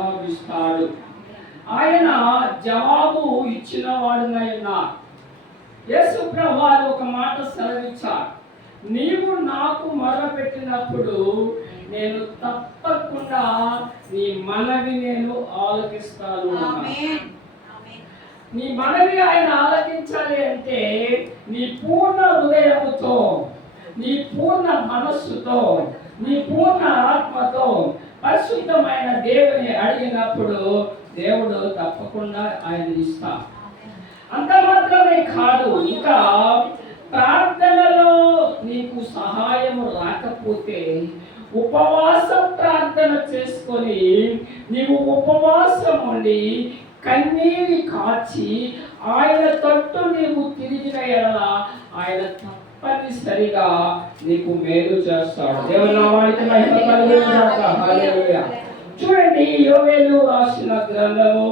జవాబిస్తాడు. ఆయన జవాబు ఇచ్చిన వాడునై ఉన్నారు. యేసు ప్రభువారు ఒక మాట సెలవిచ్చారు, నీవు నాకు మొరపెట్టినప్పుడు నేను తప్పకుండా నీ మనవి నేను ఆలకిస్తాను. నీ మనవి ఆయన ఆలకించాలి అంటే నీ పూర్ణ హృదయముతో, నీ పూర్ణ మనస్సుతో, నీ పూర్ణ ఆత్మతో పరిశుద్ధమైన దేవుని అడిగినప్పుడు దేవుడు తప్పకుండా ఆయన ఇస్తాడు. అంత మాత్రమే కాదు, ఇంకా ప్రార్థనలో నీకు సహాయము రాకపోతే ఉపవాస ప్రార్థన చేసుకొని నీవు ఉపవాసం ఉండి కన్నీరు కాచి ఆయన తట్టు నీవు తిరిగిన ఎడల ఆయన తప్పనిసరిగా నీకు మేలు చేస్తాడు. దేవుని నామానికి మహిమ కలుగును గాక. హల్లెలూయా. చూడండి, యోవేలు రాసిన గ్రంథము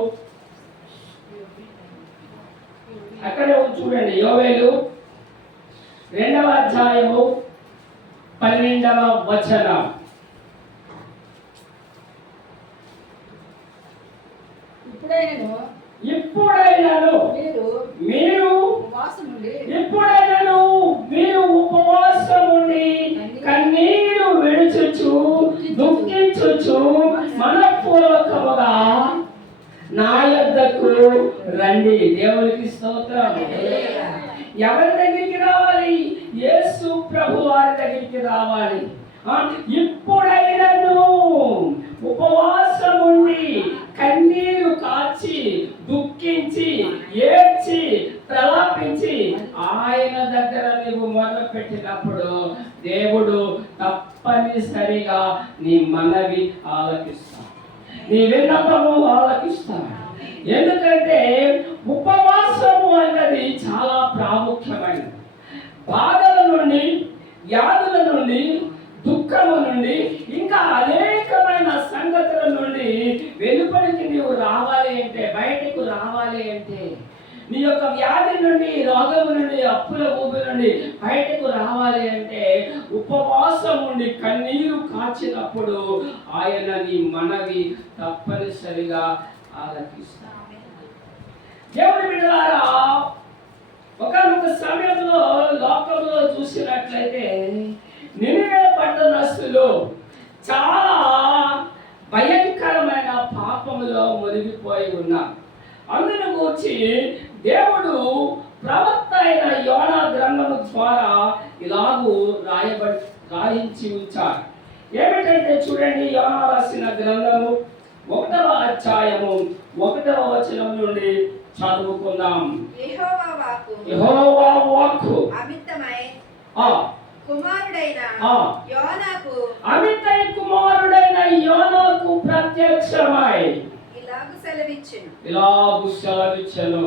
అక్కడే చూడండి, యోవేలు 2వ అధ్యాయము 12వ వచనం. ఇప్పుడైనను మీరు ఉపవాసం ఉండి కన్నీరు విడుచుచు దుఃఖించుచు మనఃపూర్వకముగా నా యొద్దకు రండి. దేవునికి స్తోత్రం. ఎవరి దగ్గరికి రావాలి? యేసు ప్రభు వారి దగ్గరికి రావాలి. ఇప్పుడైనను ఉపవాసం ఉండి కన్నీరు కాచి దుఃఖించి ఏడ్చి ప్రలాపించి ఆయన దగ్గర నీవు మొదలు పెట్టినప్పుడు దేవుడు తప్పనిసరిగా నీ మనవి ఆలకిస్తాడు, నీ విన్నపము ఆలకిస్తాడు. ఎందుకంటే ఉపవాసము అన్నది చాలా ప్రాముఖ్యమైనది. బాధల నుండి, వ్యాధుల నుండి, దుఃఖము నుండి, ఇంకా అనేకమైన సంగతుల నుండి వెలుపలికి నీవు రావాలి అంటే, బయటకు రావాలి అంటే, నీ యొక్క వ్యాధి నుండి, రోగము నుండి, అప్పుల ఊబి నుండి బయటకు రావాలి అంటే ఉపవాసం ఉండి కన్నీరు కాచినప్పుడు ఆయన నీ మనవి తప్పనిసరిగా ఆలకిస్తాడు. దేవుని బిడ్డలారా, ఒకానొక సమయంలో లోకంలో చూసినట్లయితే నినివే పట్టణస్థులు చాలా భయంకరమైన పాపములో మునిగిపోయి ఉన్నారు. అందును గురించి దేవుడు ప్రవక్త అయిన యోనా గ్రంథము ద్వారా ఇలాగూ రాయించి ఉంచారు. ఏమిటంటే చూడండి, యోనా రాసిన గ్రంథము 1వ అధ్యాయము 1వ వచనం నుండి చదువుకుందాం. యెహోవా వాక్కు అమిత్తై కుమారుడైన యోనాకు ప్రత్యక్షమై ఇలాగు సెలవిచ్చెను.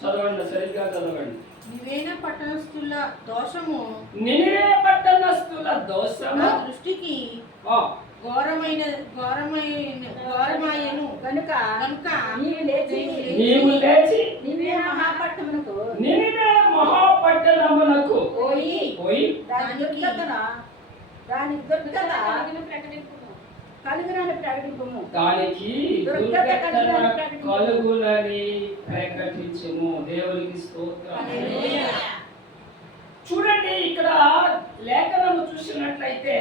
చదవండి, సరిగ్గా చదవండి. నినివే పట్టణస్థుల దోషము దృష్టికి ఘోరమాయెను గనుక నీవు లేచి నినివే మహాపట్టణమునకు పోయి దాని దుర్గత కలుగునని ప్రకటించుము. దేవునికి స్తోత్రం. చూడండి, ఇక్కడ లేఖనము చూసినట్లయితే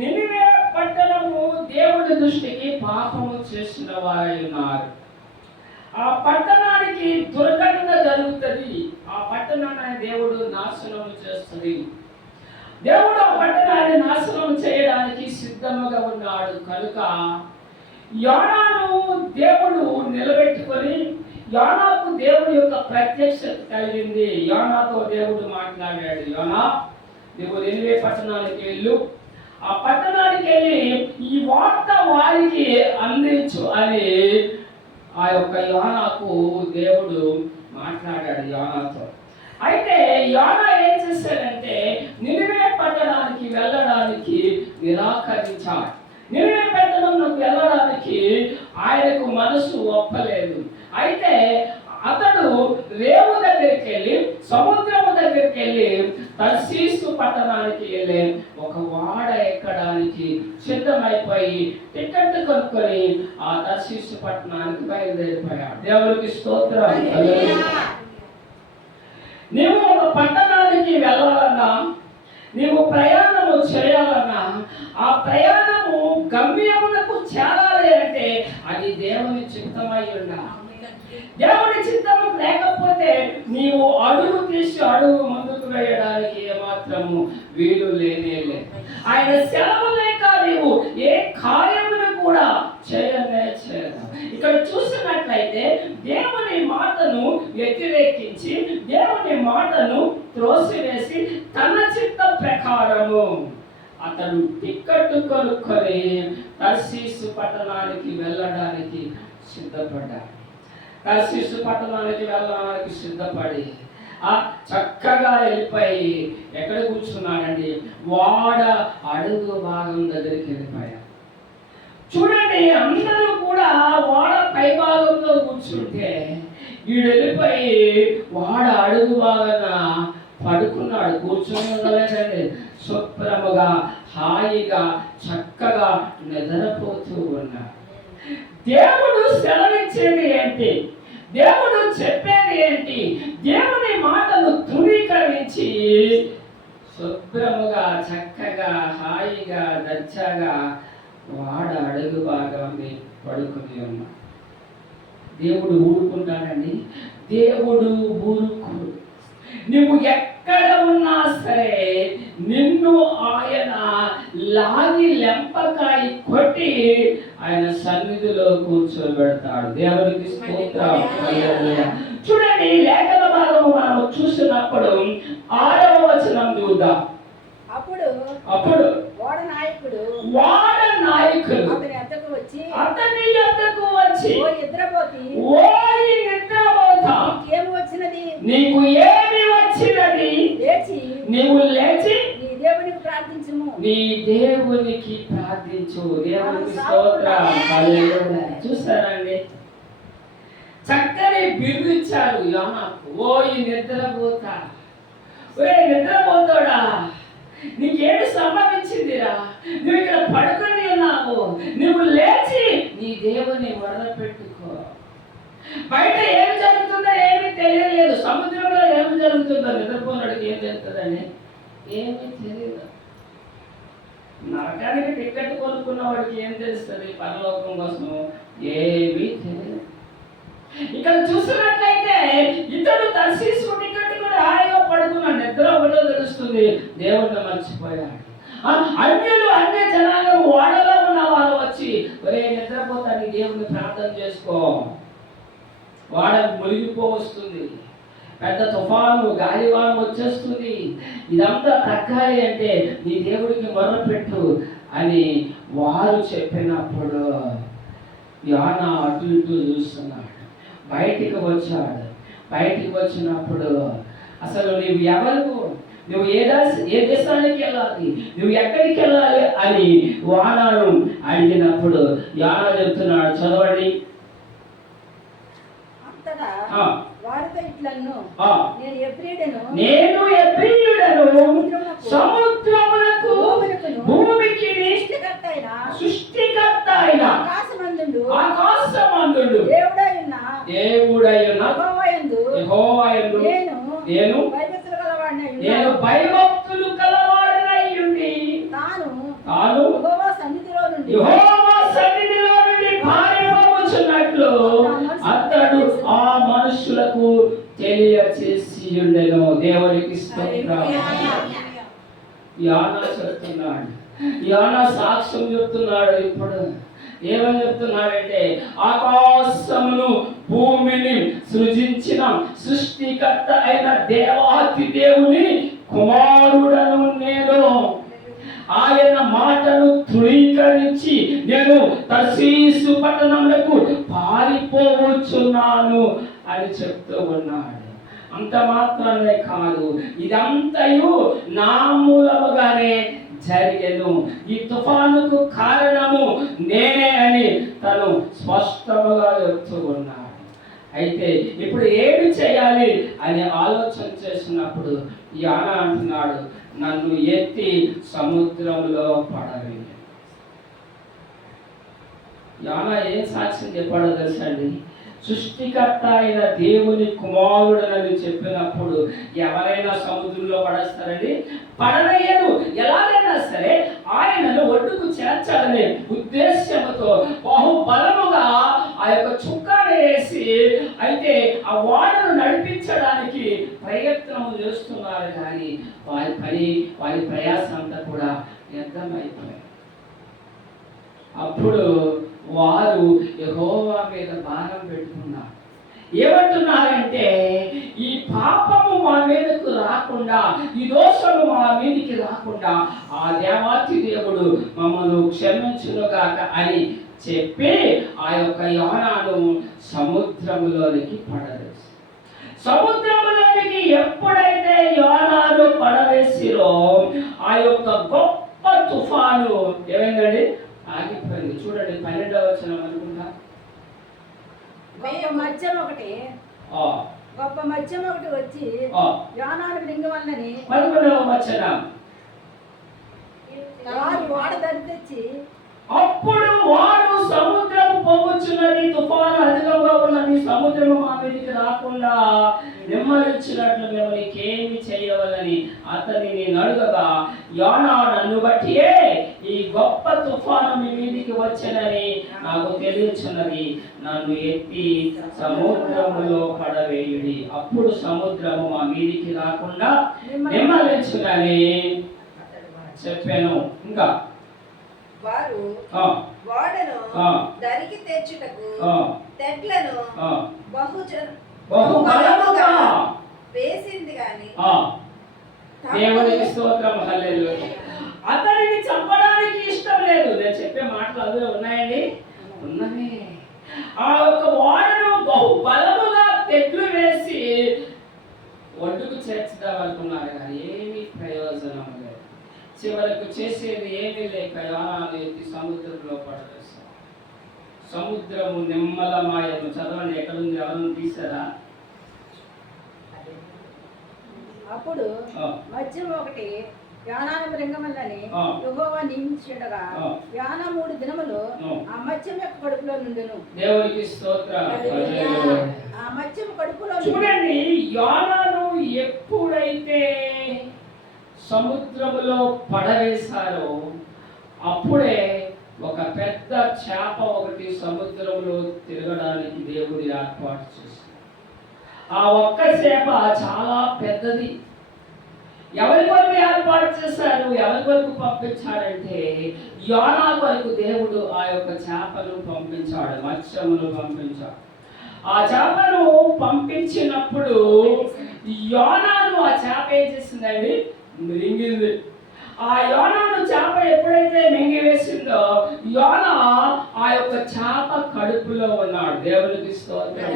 నినివే పట్టణము దేవుడి దృష్టికి పాపము చేసిన వారై ఉన్నారు. ఆ పట్టణానికి దుర్ఘటన జరుగుతుంది. ఆ పట్టణాన్ని దేవుడు నాశనం చేస్తుంది. దేవుడు ఆ పట్టణాన్ని నాశనం చేయడానికి సిద్ధముగా ఉన్నాడు. కనుక యోనాను దేవుడు నిలబెట్టుకొని, యోనాకు దేవుడి యొక్క ప్రత్యక్షత కలిగింది. యోనాతో దేవుడు మాట్లాడాడు, యోనా నువ్వు నినివే పట్టణానికి వెళ్ళు, ఆ పట్టణానికి వెళ్ళి ఈ వార్త వారికి అందించు అని ఆ యొక్క యోనాకు దేవుడు మాట్లాడాడు యోనాతో. అయితే యోనా ఏం చేశాడంటే నినివే పట్టణానికి వెళ్ళడానికి నిరాకరించాడు. నినివే పట్టణంలోకి వెళ్ళడానికి ఆయనకు మనసు ఒప్పలేదు. అయితే అతడు రేవు దగ్గరికి వెళ్ళి, సముద్రము దగ్గరికి వెళ్ళి తర్షీసు పట్టణానికి వెళ్ళి ఒక వాడ ఎక్కడానికి వెళ్ళడానికి సిద్ధమైపోయి టికెట్ కొనుక్కొని ఆ తర్షీసు పట్టణానికి బయలుదేరిపోయాడు. దేవునికి స్తోత్రం. నీవు ఒక పట్టణానికి వెళ్ళాలన్నా, నీవు ప్రయాణము చేయాలన్నా, ఆ ప్రయాణము గమ్యమునకు చేరాలి అంటే అది దేవుని చిత్తమై ఉండాలి. దేవుని చిత్తము లేకపోతే నీవు అడుగు తీసి అడుగు ముందుకు వేయడానికి ఏమాత్రము వీలు లేనే లేదు. ఆయన సెలవు లేక నీవు ఏ కార్యమును కూడా చేయనే చేయదు. ఇక్కడ చూసినట్లయితే దేవుని మాటను వ్యతిరేకించి, దేవుని మాటను త్రోసివేసి తన చిత్త ప్రకారము అతడు టికెట్ కొనుక్కొని తర్షీసు పట్టణానికి వెళ్ళడానికి సిద్ధపడ్డాడు. తర్షీసు పట్టణానికి వెళ్ళడానికి సిద్ధపడి చక్కగా వెళ్ళిపోయి ఎక్కడ కూర్చున్నాడండి? వాడ అడుగు భాగం దగ్గరికి వెళ్ళిపోయాడు. చూడండి, అందరూ కూడా వాడ పై భాగంలో కూర్చుంటే వీడు వెళ్ళిపోయి వాడ అడుగు భాగాన పడుకున్నాడు. కూర్చొని ఉండలేదండి, శుభ్రముగా హాయిగా చక్కగా నిద్రపోతూ ఉన్నాడు. దేవుడు సెలవిచ్చేది ఏంటి? దేవుడు చెప్పేది ఏంటి? దేవుని మాటను ధృవీకరించి శుభ్రముగా చక్కగా హాయిగా దచ్చగా వాడ అడుగు భాగాన్ని పడుకుని ఉన్నాడు. దేవుడు ఊరుకుంటాడండి? దేవుడు ఊరుకోడు. నువ్వు ఎక్కడ ఉన్నా సరే నిన్ను ఆయన లాగి లెంపకాయ కొట్టి ఆయన సన్నిధిలో కూర్చోబెడతాడు. దేవునికి స్తోత్రం. చూడండి, లేఖన భాగము మనం చూసినప్పుడు 6వ వచనం చూద్దాం. అప్పుడు వాడ నాయకుడు అతని యొద్దకు వచ్చి ఓయ్ నిద్రపోతా, నీకు ఏమి వచ్చినది? నీవు లేచి నీ దేవునికి ప్రార్థించు. దేవునికి స్తోత్రం. హల్లెలూయా. చూసారండి, చక్కని బిరుదు ఇచ్చారు యోనాకు. ఓయ్ నిద్రపోతా, ఒరే నిద్రపోతాడా, నీకేమి సంభవించిందిరా? నువ్వు ఇక్కడ పడుకొని ఉన్నావు, నువ్వు లేచి నీ దేవుని మొదలుపెట్టుకో. బయట ఏమి జరుగుతుందో ఏమీ తెలియలేదు. సముద్రంలో ఏమి జరుగుతుందో నిద్రపోనాడికి ఏం తెలుస్తుందని ఏమీ తెలియదు. నరకానికి టికెట్ కొనుక్కున్న వాడికి ఏం తెలుస్తుంది? పరలోకం కోసం ఏమీ తెలియదు. ఇక్కడ చూసినట్లయితే ఇతడు తర్షీసు టికెట్ కూడా హాయిగా పడుకున్నాడు. నిద్ర ఒకటో తెలుస్తుంది, దేవుడిని మర్చిపోయాడు. అన్యులు అన్య జనాలు వాడలో ఉన్న వాళ్ళు వచ్చి ఒరే నిద్రపోతానికి దేవుడిని ప్రార్థన చేసుకో, వాడ మునిగిపోవస్తుంది, పెద్ద తుఫాను గాలివానం వచ్చేస్తుంది, ఇదంతా తగ్గాలి అంటే నీ దేవుడికి మొరపెట్టు అని వారు చెప్పినప్పుడు యోనా అటు ఇటు చూస్తున్నాడు. బయటికి వచ్చాడు. బయటికి వచ్చినప్పుడు అసలు నువ్వు ఎవరు, నువ్వు ఏ దేశానికి వెళ్ళాలి, నువ్వు ఎక్కడికి వెళ్ళాలి అని యోనాను అడిగినప్పుడు యోనా చెప్తున్నాడు. చదవండి. నేను ఎబ్రీయుడను, సముద్రములకు భూమికి సృష్టికర్త అయిన ఆకాశమందుండు దేవుడైన యెహోవాయందు నేను భయభక్తులు కలవాడనై ఉండి తాను యెహోవా సన్నిధిలో నుండి పారిపోవచ్చున్నట్లు అతడు ఆ మనుషులకు తెలియచేసి ఉండెను. దేవునికి స్తోత్రం. యోనా చెప్తున్నాడు, యోనా సాక్ష్యం చెప్తున్నాడు. ఇప్పుడు ఏమని చెప్తున్నాడంటే, ఆకాశమును భూమిని సృజించిన సృష్టికర్త అయిన దేవాతి దేవుని కుమారుడను నేను. ఆయన మాటను ధృవీకరించి నేను తర్షీసు పట్టణములకు పారిపోవచ్చున్నాను అని చెప్తూ ఉన్నాడు. అంత మాత్రమే కాదు, ఇదంతయు నా మూలముగానే జరిగెను, ఈ తుఫానుకు కారణము నేనే అని తను స్పష్టముగా చెప్తూ ఉన్నాడు. అయితే ఇప్పుడు ఏమి చేయాలి అని ఆలోచన చేసినప్పుడు యోనా అంటున్నాడు, నన్ను ఎత్తి సముద్రంలో పడవేయండి. యోనా ఏం సాక్ష్యం చెప్పాడో తెలుసా అండి? సృష్టికర్త అయిన దేవుని కుమారుడని చెప్పినప్పుడు ఎవరైనా సముద్రంలో పడేస్తారండి? పడవేయరు. ఎలాగైనా సరే ఆయనను ఒడ్డుకు చేర్చాలనే ఉద్దేశంతో బహుబలముగా ఆ యొక్క చుక్కాని వేసి అయితే ఆ వాడను నడిపించడానికి ప్రయత్నం చేస్తున్నారు. కానీ వారి ప్రయాసం అంతా కూడా వ్యర్థమైపోయాయి. అప్పుడు వారు యెహోవా మీద భారం పెట్టుకున్నారు. ఏమంటున్నారంటే, ఈ పాపము మా మీదకు రాకుండా, ఈ దోషము మా మీదకి రాకుండా ఆ దేవాతి దేవుడు మమ్మల్ని క్షమించునుగాక అని చెప్పి ఆ యొక్క యోనాను సముద్రంలోనికి పడవేసి, సముద్రంలోనికి ఎప్పుడైతే యోనాను పడవేసిరో ఆ యొక్క గొప్ప తుఫాను ఏమైందండి? ఆగిపోయింది. చూడండి 12వ వచనం అనుకుంటా. గొప్ప మత్స్యం ఒకటి వచ్చి యోనాను మృంగవల్లని 11వ వచనం. వాడ తెచ్చి అప్పుడు వారు సముద్రము పొంగుచున్నది, తుఫాను అధికంగా ఉన్నది, సముద్రము మా మీదకి రాకుండా నెమ్మదించినట్లు మేము నీకేమి చేయవలని అతనిని అడుగగా, యోనా నన్ను బట్టియే ఈ గొప్ప తుఫాను మీ మీదికి వచ్చనని నాకు తెలియచున్నది, నన్ను ఎత్తి సముద్రములో పడవేయుడి, అప్పుడు సముద్రము మా మీదికి రాకుండా నెమ్మదించునని చెప్పాను. ఇంకా వారు ఓడను దరికి తెచ్చుటకు తెడ్లను బహుబలముగా వేసింది గాని దేవునికి స్తోత్రం, హల్లెలూయా. అతనిని చంపడానికి ఇష్టం లేదు. నేను చెప్పే మాటలు అందులో ఉన్నాయండి, ఉన్నవి. ఆ యొక్క ఓడను బహుబలముగా తెడ్లు వేసి ఒడ్డుకు చేర్చుదాం అనుకున్నారు, కానీ ఏమీ ప్రయోజనం లేదు. చివరకు చేసేది ఏమీ లేక యోనాను ఎత్తి సముద్రంలో పడవేశారు. సముద్రము నిమ్మలమాయను. చదవండి, ఎక్కడుంది? ఎవరు తీసారా? అప్పుడు మత్స్యం ఒకటి యోనాను మృంగవల్లని యెహోవా నియమించుండగా యోనా 3 దినములు ఆ మత్స్యం యొక్క కడుపులో నుండెను. దేవునికి స్తోత్రం. ఆ మత్స్యం కడుపులో చూడండి, యోనాను ఎప్పుడైతే సముద్రములో పడవేశారో అప్పుడే ఒక పెద్ద చేప ఒకటి సముద్రంలో తిరగడానికి దేవుడి ఏర్పాటు చేశారు. ఆ ఒక్క చేప చాలా పెద్దది. ఎవరి కొరకు ఏర్పాటు చేశారు? ఎవరి కొరకు పంపించాడంటే యోనా కొరకు దేవుడు ఆ యొక్క చేపను పంపించాడు, మత్స్యమును పంపించాడు. ఆ చేపను పంపించినప్పుడు యోనాను ఆ చేప ఏం చేసిందండి? మింగింది. ఆ యోనాను చేప ఎప్పుడైతే మింగివేసిందో యోనా ఆ యొక్క చేప కడుపులో ఉన్నాడు. దేవునికి స్తోత్రం.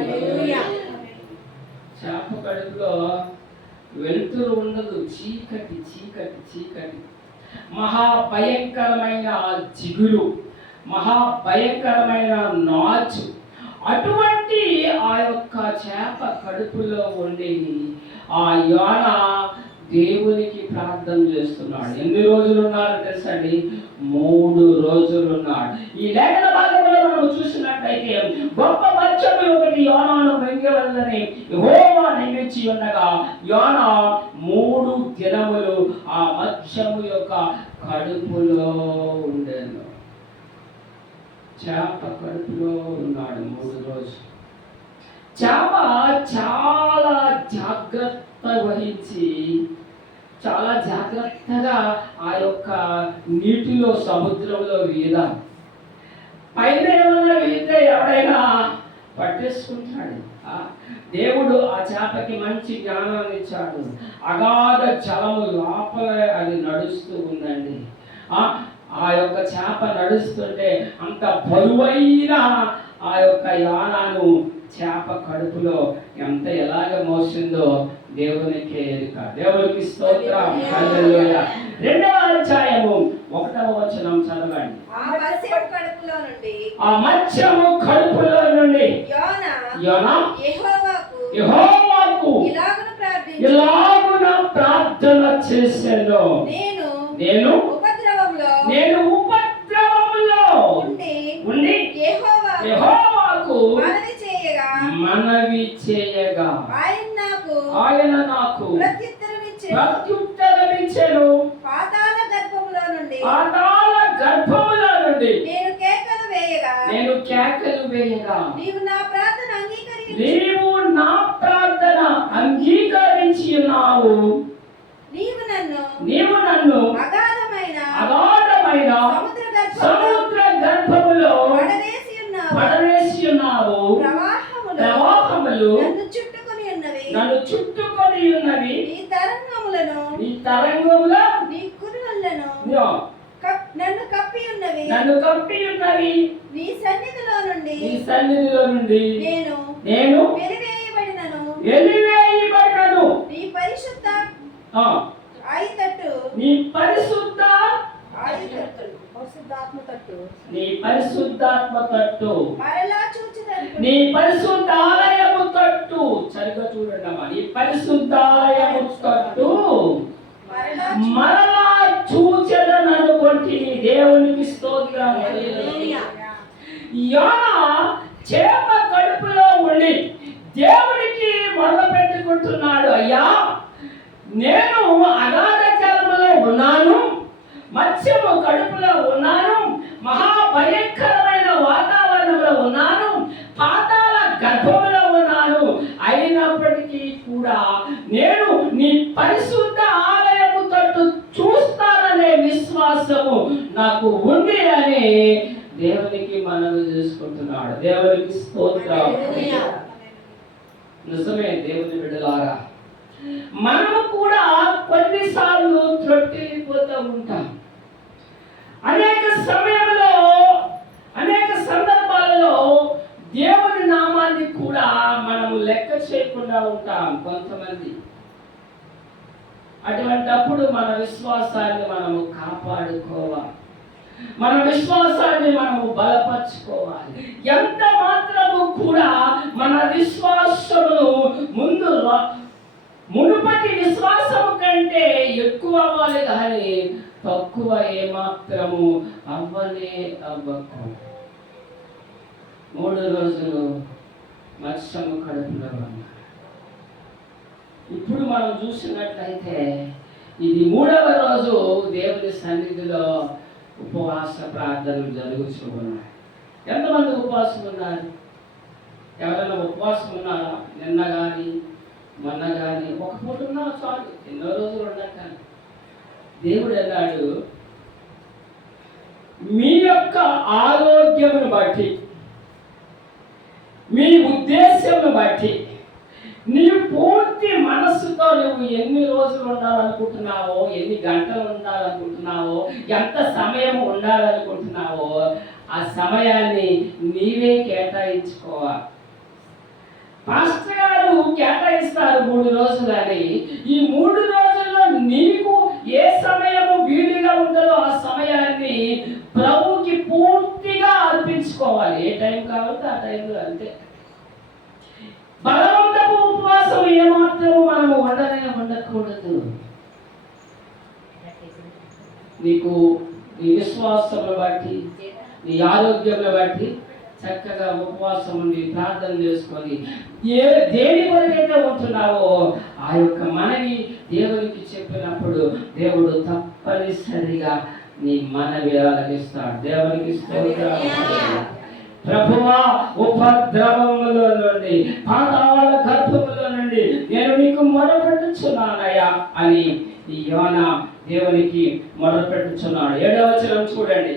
చేప కడుపులో వెలుతురు ఉండదు, చీకటి చీకటి చీకటి, మహాభయంకరమైన జిగురు, మహాభయంకరమైన నాచు. అటువంటి ఆ యొక్క చేప కడుపులో ఉండి ఆ యోనా దేవునికి ప్రార్థన చేస్తున్నాడు. ఎన్ని రోజులు ఉన్నాడు తెలుసండి? 3 రోజులు ఉన్నాడు. ఈ లేఖన భాగంలో మనం చూసినట్లయితే గొప్ప మత్స్యము ఒకటి యోనాను మృంగవల్లని యెహోవా నియమించి ఉండగా యోనా 3 దినములు ఆ మత్స్యము యొక్క కడుపులో ఉండెను. చేప కడుపులో ఉన్నాడు 3 రోజులు. చేప చాలా జాగ్రత్త వహించి చాలా జాగ్రత్తగా ఆ యొక్క నీటిలో సముద్రంలో వీదాం. పైన ఏమన్నా వీస్తే ఎవడైనా పట్టేసుకుంటాడు. దేవుడు ఆ చేపకి మంచి జ్ఞానాన్ని ఇచ్చాడు. అగాధ జలము లోపల అది నడుస్తూ ఉందండి. ఆ యొక్క చేప నడుస్తుంటే అంత బరువైన ఆ యొక్క యోనాను చేప కడుపులో ఎంత ఎలాగ మోసిందో దేవునికి ఎరుక. దేవునికి స్తోత్రం. హల్లెలూయా. 2వ అధ్యాయము 1వ వచనం చదవండి. ఆ మత్స్యము కడుపులో నుండి యోనా యెహోవాకు ఇలాగున ప్రార్థన చేశాను. నేను ఉపద్రవములో ఉండి యెహోవాకు మనవి చేయగా ఆయన నాకు ప్రత్యుత్తరమిచ్చెను. పాతాళ గర్భములో నుండి నేను కేకలు వేయగా నీవు నా ప్రార్థన అంగీకరించి ఉన్నావు. నీవు నన్ను అగాధమైన సముద్ర గర్భములో పడవేసి ఉన్నావు. ప్రవాహములు నన్ను చుట్టుకొని ఉన్నవి. నీ తరంగములో నన్ను కప్పి ఉన్నవి. నీ సన్నిధిలో నుండి నేను వెలివేయబడినను. నీ పరిశుద్ధ నీ పరిశుద్ధాత్మ తట్టు నీ పరిశుద్ధాలయము తట్టు సరిగ్గా చూడండి అమ్మా. నీ పరిశుద్ధాలయము తట్టు మరలా చూచెదననుకొంటిని. దేవునికి స్తోత్రం. యోనా చేప కడుపులో ఉండి దేవునికి మొదలు పెట్టుకుంటున్నాడు. అయ్యా, నేను అగాధ జలములో ఉన్నాను, మత్స్యము కడుపులో ఉన్నాను, మహాభయంకరమైన వాతావరణంలో ఉన్నాను, పాతాళ గర్భంలో ఉన్నాను. అయినప్పటికీ కూడా నేను నీ పరిశుద్ధ ఆలయము తట్టు చూస్తాననే విశ్వాసము నాకు ఉంది అని దేవునికి మనవి చేసుకుంటున్నాడు. దేవునికి స్తోత్రం. నిజమే దేవుని బిడ్డలారా, మనము కూడా కొన్నిసార్లు త్రొట్టిల్లిపోతూ ఉంటాం. అనేక సమయంలో అనేక సందర్భాలలో దేవుని నామాన్ని కూడా మనము లెక్క చేయకుండా ఉంటాం కొంతమంది. అటువంటప్పుడు మన విశ్వాసాన్ని మనము కాపాడుకోవాలి. మన విశ్వాసాన్ని మనము బలపరచుకోవాలి. ఎంత మాత్రము కూడా మన విశ్వాసమును మునుపటి విశ్వాసము కంటే ఎక్కువ అవ్వాలి, కానీ తక్కువ ఏమాత్రము అవ్వకు. 3 రోజులు మత్స్యము కడుపులో ఉన్నారు. ఇప్పుడు మనం చూసినట్లయితే ఇది 3వ రోజు దేవుని సన్నిధిలో ఉపవాస ప్రార్థనలు జరుగుతూ ఉన్నాయి. ఎంతమంది ఉపవాసం ఉన్నారు? ఎవరైనా ఉపవాసం ఉన్నారా? నిన్న కానీ మొన్న కానీ ఒక పూట ఉన్నా చాలు, ఎన్నో రోజులు ఉండక. దేవుడు అన్నాడు, మీ యొక్క ఆరోగ్యమును బట్టి, మీ ఉద్దేశమును బట్టి, నీ పూర్తి మనస్సుతో నువ్వు ఎన్ని రోజులు ఉండాలనుకుంటున్నావో, ఎన్ని గంటలు ఉండాలనుకుంటున్నావో, ఎంత సమయం ఉండాలనుకుంటున్నావో ఆ సమయాన్ని నీవే కేటాయించుకోవాలి. పాస్టర్ గారు కేటాయిస్తారు 3 రోజులు అని. ఈ 3 రోజుల్లో నీకు ఏ సమయము వీలుగా ఉంటుందో ఆ సమయాన్ని ప్రభుకి పూర్తిగా అర్పించుకోవాలి. ఏ టైం కావాలంటే ఆ టైంలో, అంతే. బలవంతపు ఉపవాసం ఏమాత్రము మనము ఉండకూడదు. నీకు నీ విశ్వాసమును బట్టి, నీ ఆరోగ్యమును బట్టి చక్కగా ఉపవాసం ఉండి ప్రార్థన చేసుకొని దేని కొరకైతే ఉంటున్నావో ఆ యొక్క మనవి దేవునికి చెప్పినప్పుడు దేవుడు తప్పనిసరిగా నీ మనవి ఆలకిస్తాడు. దేవునికి స్తోత్రం. ప్రభువా, ఉపద్రవములో నుండి, పాతాళ గర్భములో నుండి నేను నీకు మొరపెట్టుచున్నానయ్యా అని ఈ యోనా దేవునికి మొరపెట్టుచున్నాడు. 7వ వచనం చూడండి.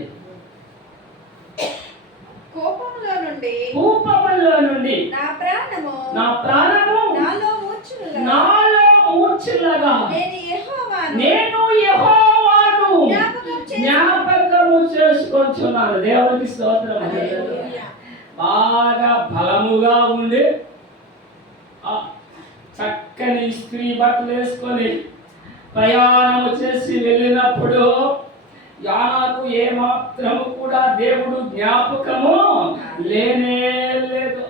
కోపములో నుండి నా ప్రాణము నాలో మూర్ఛులగా నేను యెహోవాను జ్ఞాపకము చేసుకొంచున్నాను. దేవునికి స్తోత్రం. బాగా బలముగా ఉండి చక్కని స్త్రీ బట్టలు వేసుకొని ప్రయాణము చేసి వెళ్ళినప్పుడు యోనాకు ఏమాత్రము కూడా దేవుడు జ్ఞాపకము లేనే లేదు.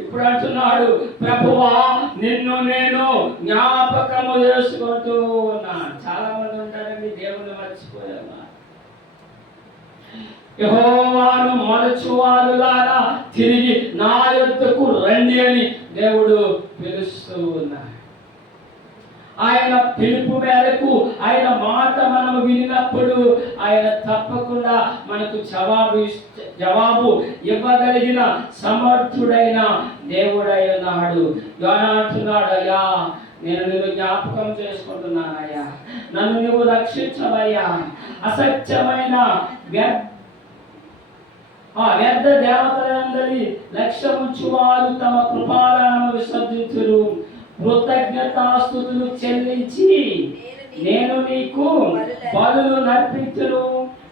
ఇప్పుడు అంటున్నాడు, ప్రభువా నిన్ను నేను జ్ఞాపకము చేసుకుంటూ ఉన్నాను. చాలా మంది ఉంటారండి దేవుని మర్చిపోయారు. యెహోవాను మరచువారులారా తిరిగి నా యొద్దకు రండి అని దేవుడు పిలుస్తూ ఉన్నాడు. ఆయన పిలుపు మేరకు ఆయన మాట మనం వినినప్పుడు ఆయన తప్పకుండా మనకు జవాబు ఇవ్వగలిగిన సమర్థుడైన దేవుడై ఉన్నాడు. యోనా అంటున్నాడు, అయ్యా నేను నిన్ను జ్ఞాపకం చేసుకుంటున్నానయ్యా, నన్ను నువ్వు రక్షించవయ్యా. అసత్యమైన వ్యర్థ దేవతలందరి లక్ష్యముంచువారు తమ కృపాలను విసర్జించురు. కృతజ్ఞతాస్తుతులు చెల్లించి నేను నీకు బలులు నర్పించును.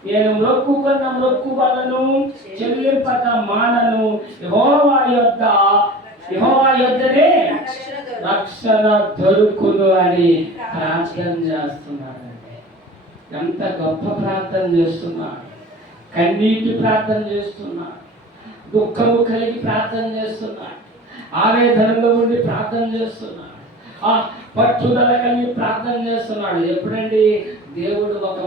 నేను మొక్కుకున్న మొక్కుబడులను చెల్లింపక మానను. యెహోవా యొద్దనే రక్షణ దొరుకును అని ప్రార్థన చేస్తున్నాడంటే ఎంత గొప్ప ప్రార్థన చేస్తున్నాడు. కన్నీటి ప్రార్థన చేస్తున్నాడు, దుఃఖము కలిగి ప్రార్థన చేస్తున్నాడు, ఆవేదనలో ఉండి ప్రార్థన చేస్తున్నాడు, ఆ పట్టుదల కలిగి ప్రార్థన చేస్తున్నాడు. ఎప్పుడండి దేవుడు ఒక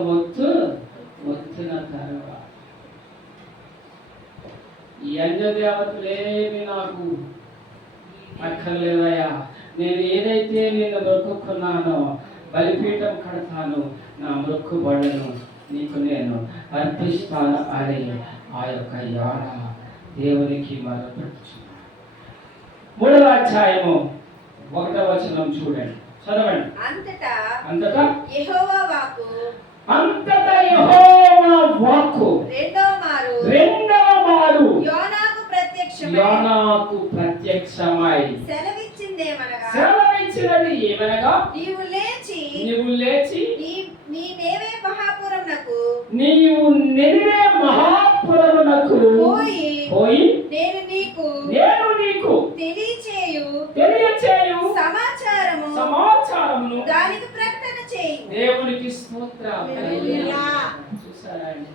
మొత్తిన తర్వాత ఈ అన్య దేవతలేమి నాకు అక్కర్లేదయ్యా, నేను ఏదైతే నేను మొక్కుకున్నానో బలిపీఠం కడతాను, నా మొక్కుబడులను నీకు నేను అర్పిస్తాను అని ఆ యొక్క యోనా దేవునికి మొరపెట్టుచున్నాడు. 3వ అధ్యాయము 1వ వచనం చూడండి, చదవండి. అంతటా యెహోవా వాక్కు రెండవ మారు యోనాకు ప్రత్యక్షమై సెలవిచ్చినది ఏమనగా, నీవు లేచి నీవు నినివే మహాపురమునకు పోయి నేను నీకు తెలియచేయు సమాచారమును దానికి ప్రకటన చేయి. దేవునికి స్తోత్రం. చూసారండి,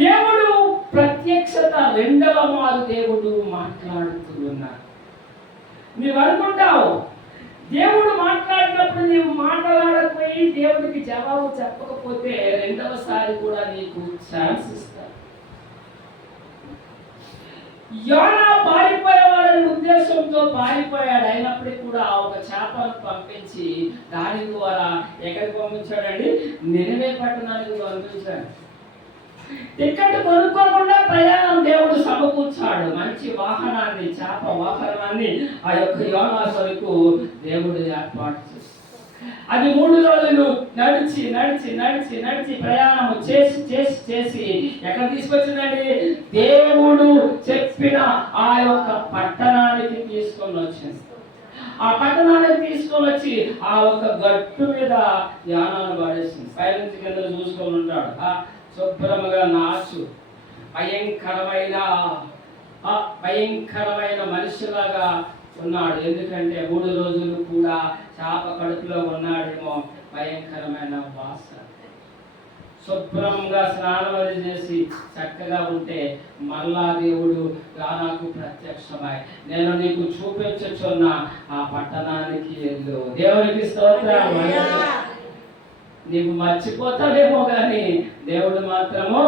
దేవుడు ప్రత్యక్షత రెండవ మారు దేవుడు మాట్లాడుతూ ఉన్నాడు. నీవు అనుకుంటావు దేవుడు మాట్లాడినప్పుడు నీవు మాట్లాడకపోయి దేవుడికి జవాబు చెప్పకపోతే రెండవసారి కూడా నీకు ఛాన్స్ ఇస్తాడు. యోనా పారిపోయేవాడని ఉద్దేశంతో పారిపోయాడు. అయినప్పటికీ కూడా ఒక చేపను పంపించి దాని ద్వారా ఎక్కడికి పంపించాడండి, నినివే పట్టణానికి పంపించాడు. టికెట్ కొనుక్కోకుండా ప్రయాణం దేవుడు సమకూర్చాడు. మంచి వాహనాన్ని, చేప వాహనాన్ని ఆ యొక్క యోనా కొరకు దేవుడు ఏర్పాటు చేశాడు. అది 3 రోజులు నడిచి ప్రయాణం చేసి ఎక్కడ తీసుకొచ్చిందండి, దేవుడు చెప్పిన ఆ యొక్క పట్టణానికి తీసుకొని వచ్చింది. ఆ పట్టణానికి తీసుకొని వచ్చి ఆ ఒక గట్టు మీద యోనాను పడేసింది. పైనుంచి కింద చూసుకొని ఉంటాడు. శుభ్రముగా నాచు భయంకరమైన మనిషిలాగా ఉన్నాడు. ఎందుకంటే 3 రోజులు కూడా చేప కడుపులో ఉన్నాడేమో. భయంకరమైన వాసన. శుభ్రంగా స్నానం అది చేసి చక్కగా ఉంటే మళ్ళా దేవుడు యోనాకు ప్రత్యక్షమై నేను నీకు చూపించుచున్న ఆ పట్టణానికి వెళ్ళు. దేవునికి స్తోత్రం. నీవు మర్చిపోతావేమో కానీ దేవుడు మాత్రము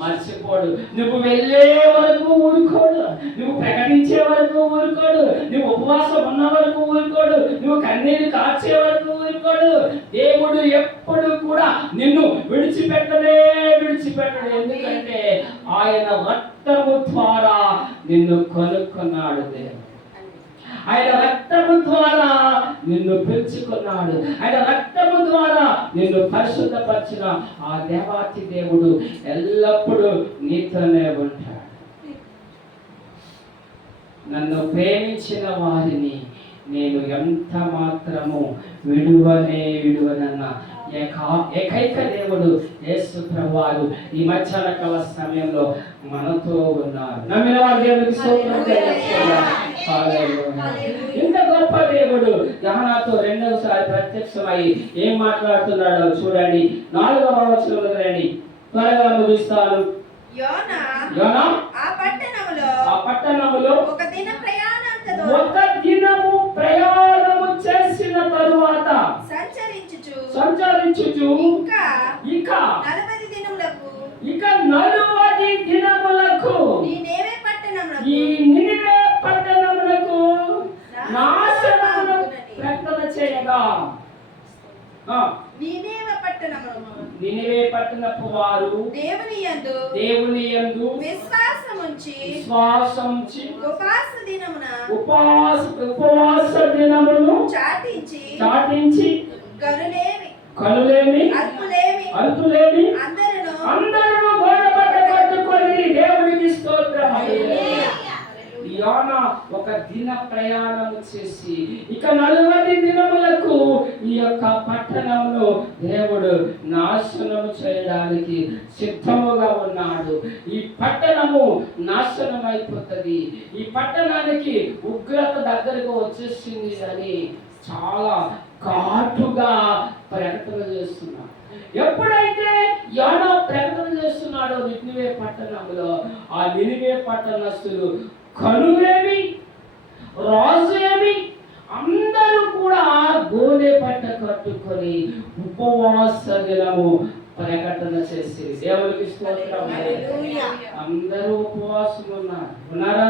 మర్చిపోడు. నువ్వు వెళ్ళే వరకు ఊరుకోడు, నువ్వు ప్రకటించే వరకు ఊరుకోడు, నువ్వు ఉపవాసం ఉన్న వరకు ఊరుకోడు, నువ్వు కన్నీరు కార్చే వరకు ఊరుకోడు. దేవుడు ఎప్పుడు కూడా నిన్ను విడిచిపెట్టడు. ఎందుకంటే ఆయన రక్తము ద్వారా నిన్ను కొనుక్కున్నాడు. దేవుడు ఆయన రక్తము ద్వారా నిన్ను పిలుచుకున్నాడు. ఆయన రక్తము ద్వారా నిన్ను పరిశుద్ధపరిచిన ఆ దేవాతి దేవుడు ఎల్లప్పుడూ నీతోనే ఉంటాడు. నన్ను ప్రేమించిన వారిని నేను ఎంత మాత్రము విడువనన్న ఏకైక దేవుడు యేసు ప్రభువారు ఈ మధ్యాహ్న కాల సమయంలో మనతో ఉన్నారు. నమ్మిన వారు దేవునికి స్తోత్రం చెల్లిస్తున్నాను. ఇంత గొప్ప దేవుడు యోనాతో రెండవసారి ప్రత్యక్షమై ఏం మాట్లాడుతున్నాడో చూడండి. 4వ వచనంలో రండి, త్వరగా ముగిస్తాను. యోనా ఆ పట్టణములో పట్టణములో ఒక దిన ప్రయాణం ఒక దినము ప్రయాణము చేసిన తరువాత సంచరించుచు ఇక 40 దినములకు ఇక 40 దినములకు నీనేవే పట్టణమునకు ఈ నినివే పట్టణమునకు నాశనమును ప్రకటన చేయగా నినివే పట్టణపు వారు దేవుని యందు విశ్వాసముంచి ఉపవాస దినమును చాటించి కనులేమి అల్పులేమి అందరూ గోడబట్ట కట్టుకొని దేవునికి స్తోత్రం. యోనా ఒక దిన ప్రయాణం చేసి ఇక 40 దినములకు ఈ యొక్క పట్టణంలో దేవుడు నాశనం చేయడానికి సిద్ధముగా ఉన్నాడు. ఈ పట్టణము నాశనం అయిపోతుంది, ఈ పట్టణానికి ఉగ్రత దగ్గరకు వచ్చేసింది అని చాలా ఘాటుగా ప్రకటన చేస్తున్నాడు. ఎప్పుడైతే యోనా ప్రకటన చేస్తున్నాడో నినివే పట్టణంలో, ఆ నినివే పట్టణస్తులు కనులేమి రాజు ఏమి అందరూ కూడా గోనె పట్ట కట్టుకొని ఉపవాస దినము ప్రకటన చేసి దేవునికి స్తోత్రం. అందరూ ఉపవాసం ఉన్నారా?